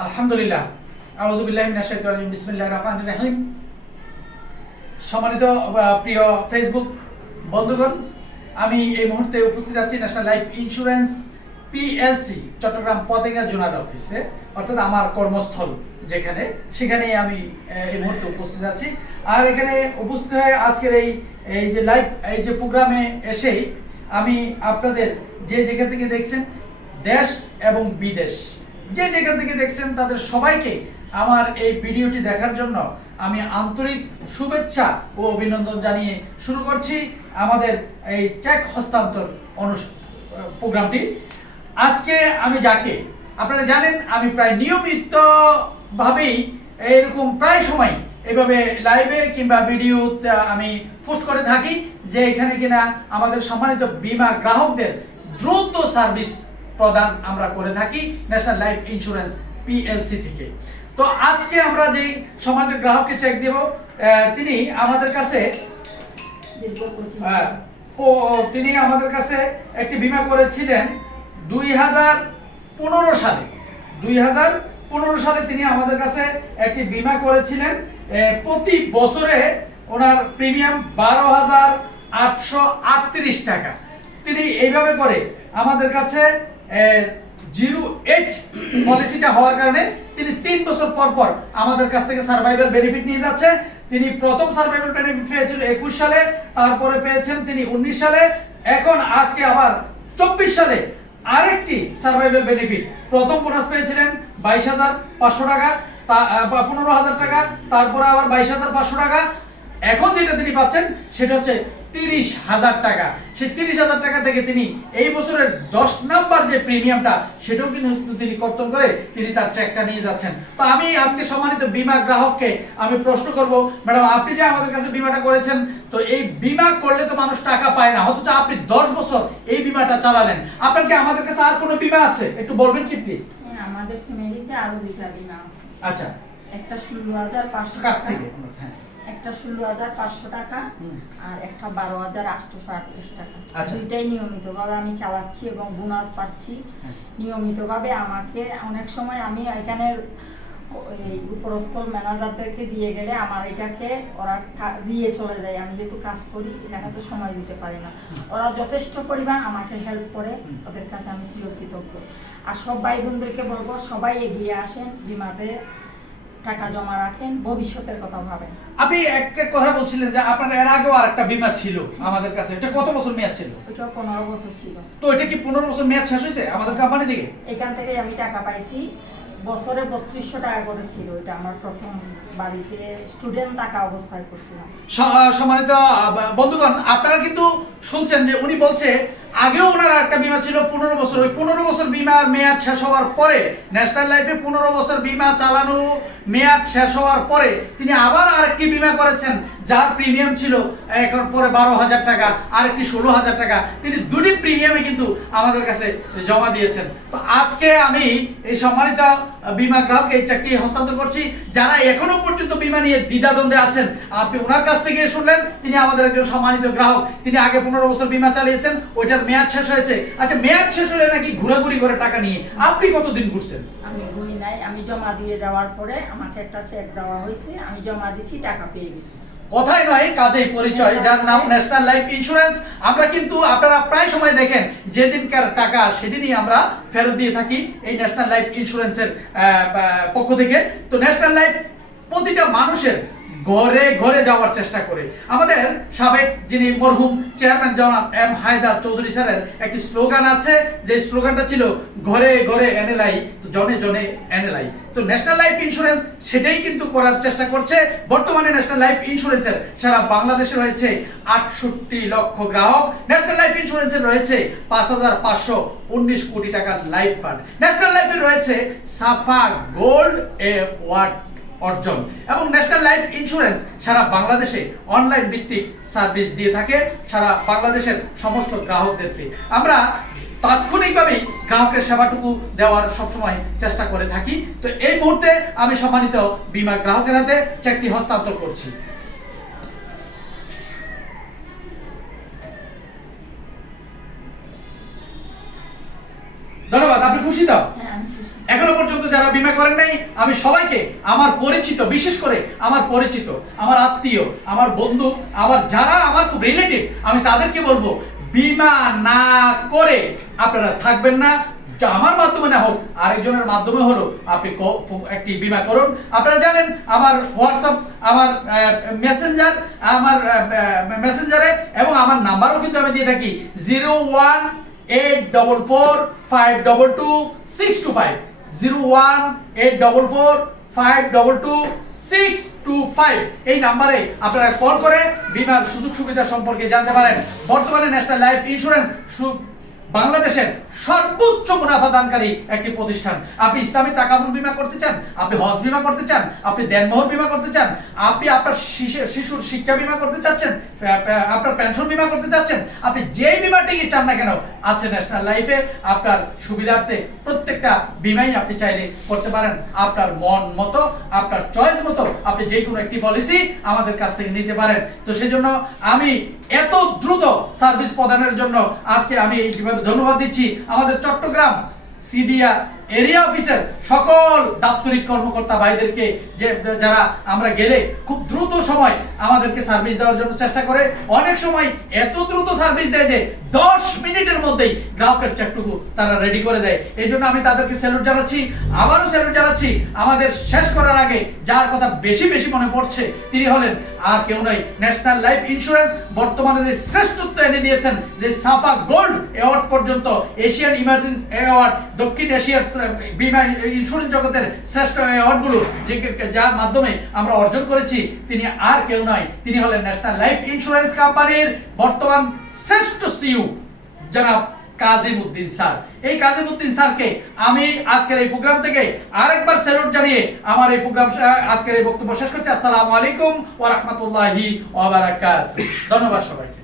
আলহামদুলিল্লাহ, আউযু বিল্লাহি মিনাশ শাইতানির রাজিম, বিসমিল্লাহির রহমানির রহিম। সম্মানিত প্রিয় ফেসবুক বন্ধুগণ, আমি এই মুহূর্তে উপস্থিত আছি National Life Insurance PLC Chattogram Patenga zonal অফিসে, অর্থাৎ আমার কর্মস্থল সেখানে আমি এই মুহূর্তে উপস্থিত আছি। আর এখানে উপস্থিত হয়ে আজকের এই যে লাইভ প্রোগ্রামে এসেই আমি আপনাদের যেখান থেকে দেখছেন, দেশ এবং বিদেশ যেখান থেকে দেখছেন, তাদের সবাইকে আমার এই ভিডিওটি দেখার জন্য আমি আন্তরিক শুভেচ্ছা ও অভিনন্দন জানিয়ে শুরু করছি আমাদের এই চেক হস্তান্তর প্রোগ্রামটি। আজকে আমি যাকে আপনারা জানেন, আমি প্রায় নিয়মিতভাবেই এরকম প্রায় সময় এভাবে লাইভে কিংবা ভিডিও আমি পোস্ট করে থাকি যে এখানে কিনা আমাদের সম্মানিত বীমা গ্রাহকদের দ্রুত সার্ভিস প্রদান আমরা করে থাকি ন্যাশনাল লাইফ ইন্স্যুরেন্স পিএলসি থেকে। তো আজকে আমরা যেই সম্মানিত গ্রাহককে চেক দেব, তিনি আমাদের কাছে একটি বীমা করেছিলেন 2015 সালে। 2015 সালে তিনি আমাদের কাছে একটি বীমা করেছিলেন। প্রতি বছরে ওনার প্রিমিয়াম 12,838 টাকা। তিনি এইভাবে করে আমাদের কাছে 08 পলিসিটা হওয়ার কারণে তিনি 3 বছর পর পর আমাদের কাছ থেকে সার্ভাইভাল বেনিফিট নিয়ে যাচ্ছে। তিনি প্রথম সার্ভাইভাল বেনিফিট পেয়েছিল 21 সালে, তারপরে পেয়েছেন তিনি 19 সালে, এখন আজকে আবার 24 সালে আরেকটি সার্ভাইভাল বেনিফিট। প্রথম বোনাস পেয়েছিলেন 22,500 টাকা, 15,000 টাকা, তারপরে আবার 22,500 টাকা। এখন যেটা তিনি পাচ্ছেন সেটা হচ্ছে 30,000 টাকা। সেই 30,000 টাকা থেকে তিনি এই বছরের 10 নাম্বার যে প্রিমিয়ামটা, সেটাও কিন্তু তিনি কর্তন করে তিনি তার চেকটা নিয়ে যাচ্ছেন। তো আমি আজকে সম্মানিত বীমা গ্রাহককে আমি প্রশ্ন করব, ম্যাডাম আপনি যে আমাদের কাছে বীমাটা করেছেন, তো এই বীমা করলে তো মানুষ টাকা পায় না, অথচ আপনি 10 বছর এই বীমাটা চালালেন, আপনার কি আমাদের কাছে আর কোনো বীমা আছে? একটু বলবেন কি প্লিজ? হ্যাঁ, আমাদের ফ্যামিলিতে আরো দুইটা বীমা আছে। আচ্ছা, একটা 16,500 কাছ টাকা, থেকে, হ্যাঁ, একটা 16,500 টাকা আর একটা 12,838 টাকা। আচ্ছা। দুইটাই নিয়মিতভাবে আমি চালাচ্ছি এবং বোনাস পাচ্ছি নিয়মিতভাবে। আমাকে অনেক সময় আমি এখানে এই উপরস্থল ম্যানেজারদেরকে দিয়ে গেলে আমার এটাকে ওরা দিয়ে চলে যায়। আমি যেহেতু কাজ করি এখানে তো সময় দিতে পারি না, ওরা যথেষ্ট পরিমাণ আমাকে হেল্প করে, ওদের কাছে আমি চিরকৃতজ্ঞ। আর সব ভাই বোনদেরকে বলবো, সবাই এগিয়ে আসেন, বীমাতে টাকা জমা রাখেন, ভবিষ্যতের কথা ভাবেন। আপনি একটা কথা বলছিলেন যে আপনার এর আগেও আরেকটা বীমা ছিল আমাদের কাছে, এটা কত বছর মেয়াদ ছিল? ওইটা 15 বছর ছিল। তো এটা কি 15 বছর মেয়াদ শেষ হয়েছে আমাদের কোম্পানি থেকে? এখান থেকে আমি টাকা পাইছি, বছরে 3200 টাকা করে ছিল। এটা আমার প্রথম বাড়িতে স্টুডেন্ট টাকা অবস্থায় করছিলাম। সম্মানিত বন্ধুগণ, আপনারা কিন্তু শুনছেন যে উনি বলছে আগেও ওনার একটা বীমা ছিল 15 বছর। ওই 15 বছর বীমার মেয়াদ শেষ হওয়ার পরে, ন্যাশনাল লাইফে 15 বছর বীমা চালানো মেয়াদ শেষ হওয়ার পরে তিনি আবার আরেকটি বীমা করেছেন, যার প্রিমিয়াম ছিল এখন পরে 12,000 টাকা, আরেকটি 16,000 টাকা। তিনি দুটি প্রিমিয়ামে কিন্তু আমাদের কাছে জমা দিয়েছেন। তো আজকে আমি এই সম্মানিত বীমা গ্রাহককে এই চেকটি হস্তান্তর করছি। যারা এখনো পর্যন্ত বীমা নিয়ে দ্বিধাদ্বন্দ্বে আছেন, আপনি ওনার কাছ থেকে শুনলেন, তিনি আমাদের একজন সম্মানিত গ্রাহক। তিনি আগে 15 বছর বীমা চালিয়েছেন, ওইটার মেয়াদ শেষ হয়েছে। আচ্ছা, মেয়াদ শেষ হলে নাকি ঘোরাঘুরি করে টাকা নিয়ে, আপনি কতদিন ঘুরছেন? আমি ঘুরি নাই, আমি জমা দিয়ে যাওয়ার পরে আমাকে একটা চেক দেওয়া হয়েছে, আমি জমা দিছি, টাকা পেয়ে গেছি। কথাই নয়, কাজেই পরিচয়, যার নাম ন্যাশনাল লাইফ ইন্স্যুরেন্স। আমরা কিন্তু আপনারা প্রায় সময় দেখেন যেদিনকার টাকা সেদিনই আমরা ফেরত দিয়ে থাকি এই ন্যাশনাল লাইফ ইন্স্যুরেন্সের পক্ষ থেকে। তো ন্যাশনাল লাইফ প্রতিটা মানুষের ঘরে ঘরে যাওয়ার চেষ্টা করে। আমাদের সাবেক যিনি মরহুম চেয়ারম্যান জনাব এম হায়দার চৌধুরী স্যারের একটি স্লোগান আছে, যে স্লোগানটা ছিল ঘরে ঘরে এনএলআই, তো জনে জনে এনএলআই। তো ন্যাশনাল লাইফ ইন্স্যুরেন্স সেটাই কিন্তু করার চেষ্টা করছে। বর্তমানে ন্যাশনাল লাইফ ইন্স্যুরেন্সের সারা বাংলাদেশে রয়েছে 68 লক্ষ গ্রাহক। ন্যাশনাল লাইফ ইন্স্যুরেন্সের রয়েছে 5,519 কোটি টাকার লাইফ ফান্ড। ন্যাশনাল লাইফের রয়েছে সাফা গোল্ড অ্যাওয়ার্ড অর্জন, এবং ন্যাশনাল লাইফ ইন্স্যুরেন্স সারা বাংলাদেশে অনলাইন ভিত্তিক সার্ভিস দিয়ে থাকে সারা বাংলাদেশের সমস্ত গ্রাহকদেরকে। আমরা তাৎক্ষণিকভাবেই গ্রাহকের সেবাটুকু দেওয়ার সবসময় চেষ্টা করে থাকি। তো এই মুহূর্তে আমি সম্মানিত বীমা গ্রাহকের হাতে চেকটি হস্তান্তর করছি। ধন্যবাদ। আপনি খুশি তো? হ্যাঁ আমি খুশি। এখনো পর্যন্ত যারা বীমা করেন নাই, আমি সবাইকে, আমার পরিচিত, বিশেষ করে আমার পরিচিত, আমার আত্মীয়, আমার বন্ধু, আমার যারা আমার খুব রিলেটিভ, আমি তাদেরকে বলবো বীমা না করে আপনারা থাকবেন না। যা আমার মাধ্যমে না হোক, আরেকজনের মাধ্যমে হলো আপনি একটি বীমা করুন। আপনারা জানেন আমার হোয়াটসঅ্যাপ, আমার মেসেঞ্জার, আমার মেসেঞ্জারে এবং আমার নাম্বারও কিন্তু আমি দিয়ে থাকি 018445222625, 018445222625। এই নাম্বারে আপনারা কল করে বীমার সুযোগ সুবিধা সম্পর্কে জানতে পারেন। বর্তমানে ন্যাশনাল লাইফ ইন্স্যুরেন্স বাংলাদেশের সর্বোচ্চ মুনাফা দানকারী একটি প্রতিষ্ঠান। আপনি ইসলামী তাকাফুল বীমা করতে চান, আপনি হজ বীমা করতে চান, আপনি দেনমোহর বীমা করতে চান, আপনি আপনার শিশুর শিক্ষা বীমা করতে চাচ্ছেন, আপনার পেনশন বীমা করতে চাচ্ছেন, আপনি যেই বীমাটি চান না কেন আছে ন্যাশনাল লাইফে। আপনার সুবিধার্থে প্রত্যেকটা বীমাই আপনি চাইলে করতে পারেন। আপনার মন মতো, আপনার চয়েস মতো আপনি যে কোনো একটি পলিসি আমাদের কাছ থেকে নিতে পারেন। তো সেজন্য আমি এত দ্রুত সার্ভিস প্রদানের জন্য আজকে আমি এইভাবে ধন্যবাদ দিচ্ছি আমাদের চট্টগ্রাম সিডিয়া এরিয়া অফিসের সকল দাপ্তরিক কর্মকর্তা ভাইদেরকে, যে যারা আমরা গেলে খুব দ্রুত সময় আমাদেরকে সার্ভিস দেওয়ার জন্য চেষ্টা করে। অনেক সময় এত দ্রুত সার্ভিস দেয় যে 10 মিনিটের মধ্যেই গ্রাহকের চেকটুকু তারা রেডি করে দেয়। এই জন্য আমি তাদেরকে স্যালুট জানাচ্ছি, আবারও স্যালুট জানাচ্ছি। আমাদের শেষ করার আগে যার কথা বেশি বেশি মনে পড়ছে তিনি হলেন আর কেউ নয়, ন্যাশনাল লাইফ ইন্স্যুরেন্স বর্তমানে যে শ্রেষ্ঠত্ব এনে দিয়েছেন, যে সাফা গোল্ড অ্যাওয়ার্ড পর্যন্ত, এশিয়ান ইমার্জেন্সি অ্যাওয়ার্ড, দক্ষিণ এশিয়ার বীমা ইন্স্যুরেন্স জগতের শ্রেষ্ঠ অ্যাওয়ার্ডগুলো যার মাধ্যমে আমরা অর্জন করেছি, তিনি আর কেউ নয়, তিনি হলেন ন্যাশনাল লাইফ ইন্স্যুরেন্স কোম্পানির বর্তমান শ্রেষ্ঠ সিইও জনাব কাজিমউদ্দিন স্যার। এই কাজিমউদ্দিন স্যারকে আমি আজকের এই প্রোগ্রাম থেকে আরেকবার স্যালুট জানিয়ে আমার এই প্রোগ্রাম আজকের এই বক্তব্য শেষ করছি। আসসালামু আলাইকুম ওয়া রাহমাতুল্লাহি ওয়া বারাকাতুহু। ধন্যবাদ সবাইকে।